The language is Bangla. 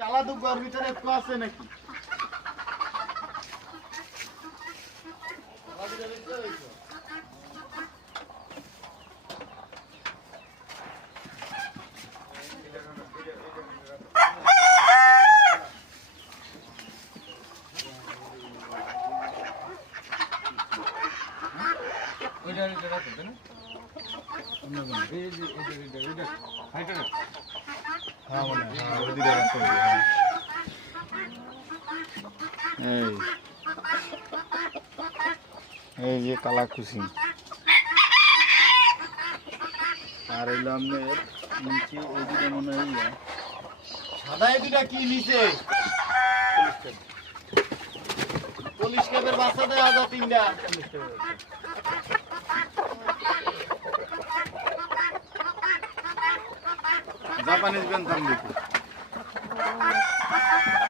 চালা দুগর ভিতরে একটু আছে নাকি? এই যে কালাকুচি আর এলাম নিচে ওইদিকে মনে হয় সাদা এদিকে কি নিচে পুলিশ ক্যাবের বাচ্চা দেয় হাজার তিনটা জাপানিজ বেনতাম দেখি